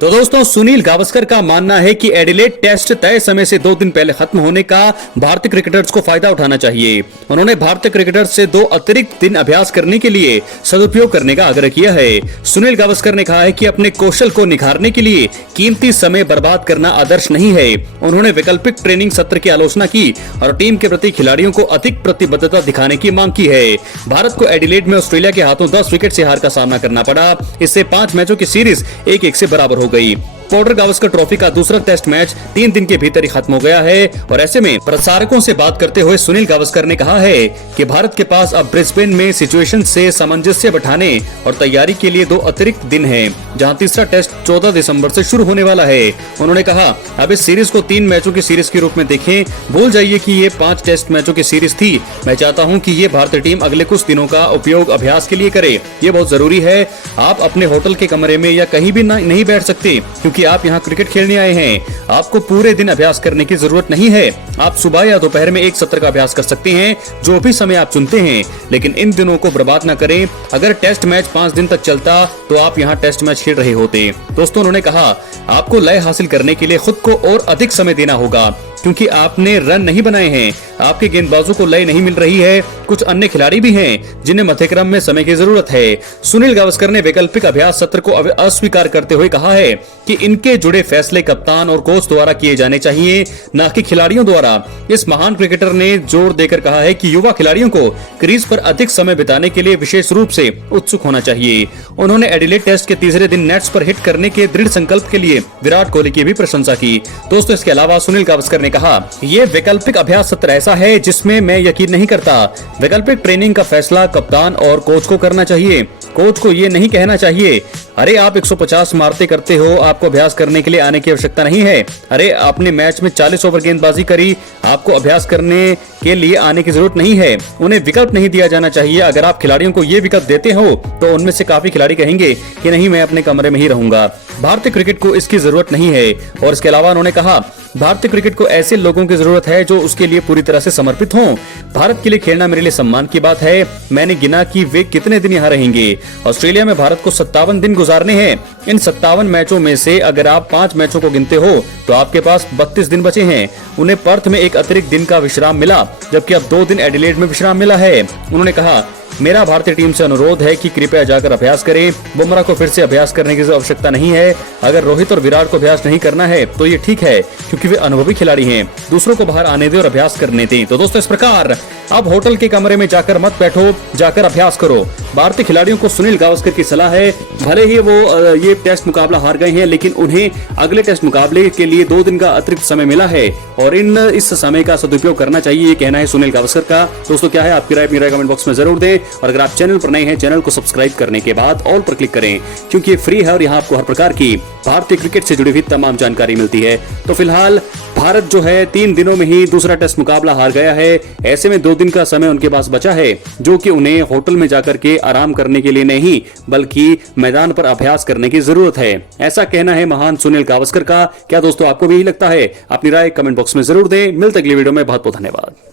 तो दोस्तों, सुनील गावस्कर का मानना है कि एडिलेड टेस्ट तय समय से 2 दिन पहले खत्म होने का भारतीय क्रिकेटर्स को फायदा उठाना चाहिए। उन्होंने भारतीय क्रिकेटर्स से 2 अतिरिक्त दिन अभ्यास करने के लिए सदुपयोग करने का आग्रह किया है। सुनील गावस्कर ने कहा है कि अपने कौशल को निखारने के लिए कीमती समय बर्बाद करना आदर्श नहीं है। उन्होंने वैकल्पिक ट्रेनिंग सत्र की आलोचना की और टीम के प्रति खिलाड़ियों को अधिक प्रतिबद्धता दिखाने की मांग की है। भारत को एडिलेड में ऑस्ट्रेलिया के हाथों 10 विकेट से हार का सामना करना पड़ा। इससे 5 मैचों की सीरीज 1-1 से बराबर हो गई। पोर्टर गावस्कर ट्रॉफी का दूसरा टेस्ट मैच 3 दिन के भीतर ही खत्म हो गया है और ऐसे में प्रसारकों से बात करते हुए सुनील गावस्कर ने कहा है कि भारत के पास अब ब्रिस्बेन में सिचुएशन से सामंजस्य बैठाने और तैयारी के लिए 2 अतिरिक्त दिन हैं, जहां तीसरा टेस्ट 14 दिसंबर से शुरू होने वाला है। उन्होंने कहा, अब इस सीरीज को 3 मैचों की सीरीज के रूप में देखें। भूल जाइए कि ये 5 टेस्ट मैचों की सीरीज थी। मैं चाहता हूं कि ये भारतीय टीम अगले कुछ दिनों का उपयोग अभ्यास के लिए करे। ये बहुत जरूरी है। आप अपने होटल के कमरे में या कहीं भी नहीं बैठ सकते, क्योंकि आप यहाँ क्रिकेट खेलने आए हैं। आपको पूरे दिन अभ्यास करने की जरूरत नहीं है। आप सुबह या दोपहर में एक सत्र का अभ्यास कर सकते हैं, जो भी समय आप चुनते हैं, लेकिन इन दिनों को बर्बाद न करें। अगर टेस्ट मैच 5 दिन तक चलता तो आप यहाँ टेस्ट मैच खेल रहे होते। दोस्तों, उन्होंने कहा, आपको लय हासिल करने के लिए खुद को और अधिक समय देना होगा, क्योंकि आपने रन नहीं बनाए हैं। आपके गेंदबाजों को लय नहीं मिल रही है। कुछ अन्य खिलाड़ी भी हैं जिन्हें मध्यक्रम में समय की जरूरत है। सुनील गावस्कर ने वैकल्पिक अभ्यास सत्र को अस्वीकार करते हुए कहा है कि इनके जुड़े फैसले कप्तान और कोच द्वारा किए जाने चाहिए, न कि खिलाड़ियों द्वारा। इस महान क्रिकेटर ने जोर देकर कहा है कि युवा खिलाड़ियों को क्रीज पर अधिक समय बिताने के लिए विशेष रूप से उत्सुक होना चाहिए। उन्होंने एडिलेड टेस्ट के तीसरे दिन नेट्स पर हिट करने के दृढ़ संकल्प के लिए विराट कोहली की भी प्रशंसा की। दोस्तों, इसके अलावा सुनील गावस्कर ने कहा, ये वैकल्पिक अभ्यास सत्र ऐसा है जिसमें मैं यकीन नहीं करता। वैकल्पिक ट्रेनिंग का फैसला कप्तान और कोच को करना चाहिए। कोच को ये नहीं कहना चाहिए, अरे आप 150 मारते करते हो, आपको अभ्यास करने के लिए आने की आवश्यकता नहीं है। अरे आपने मैच में 40 ओवर गेंदबाजी करी, आपको अभ्यास करने के लिए आने की जरूरत नहीं है। उन्हें विकल्प नहीं दिया जाना चाहिए। अगर आप खिलाड़ियों को ये विकल्प देते हो तो उनमें से काफी खिलाड़ी कहेंगे कि नहीं, मैं अपने कमरे में ही रहूंगा। भारतीय क्रिकेट को इसकी जरूरत नहीं है। और इसके अलावा उन्होंने कहा, भारतीय क्रिकेट को ऐसे लोगों की जरूरत है जो उसके लिए पूरी तरह से समर्पित हों। भारत के लिए खेलना मेरे लिए सम्मान की बात है। मैंने गिना कि वे कितने दिन यहाँ रहेंगे। ऑस्ट्रेलिया में भारत को 57 दिन गुजारने हैं। इन 57 मैचों में से अगर आप 5 मैचों को गिनते हो तो आपके पास 32 दिन बचे हैं। उन्हें पर्थ में एक अतिरिक्त दिन का विश्राम मिला, जबकि अब 2 दिन एडिलेड में विश्राम मिला है। उन्होंने कहा, मेरा भारतीय टीम से अनुरोध है कि कृपया जाकर अभ्यास करें। बुमराह को फिर से अभ्यास करने की आवश्यकता नहीं है। अगर रोहित और विराट को अभ्यास नहीं करना है तो ये ठीक है, क्योंकि वे अनुभवी खिलाड़ी हैं। दूसरों को बाहर आने दें और अभ्यास करने दें। तो दोस्तों, इस प्रकार अब होटल के कमरे में जाकर मत बैठो, जाकर अभ्यास करो। भारतीय खिलाड़ियों को सुनील गावस्कर की सलाह है, भले ही वो ये टेस्ट मुकाबला हार गए हैं, लेकिन उन्हें अगले टेस्ट मुकाबले के लिए 2 दिन का अतिरिक्त समय मिला है और इस समय का सदुपयोग करना चाहिए। ये कहना है सुनील गावस्कर का। दोस्तों, क्या है आपकी राय? अपनी राय कमेंट बॉक्स में जरूर दें और अगर आप चैनल पर नए हैं, चैनल को सब्सक्राइब करने के बाद ऑल पर क्लिक करें, क्योंकि ये फ्री है और यहाँ आपको हर प्रकार की भारतीय क्रिकेट से जुड़ी हुई तमाम जानकारी मिलती है। तो फिलहाल भारत जो है 3 दिनों में ही दूसरा टेस्ट मुकाबला हार गया है। ऐसे में 2 दिन का समय उनके पास बचा है, जो कि उन्हें होटल में जाकर के आराम करने के लिए नहीं, बल्कि मैदान पर अभ्यास करने की जरूरत है। ऐसा कहना है महान सुनील गावस्कर का। क्या दोस्तों, आपको भी यही लगता है? अपनी राय कमेंट बॉक्स में जरूर दें। मिलते अगली वीडियो में। बहुत बहुत धन्यवाद।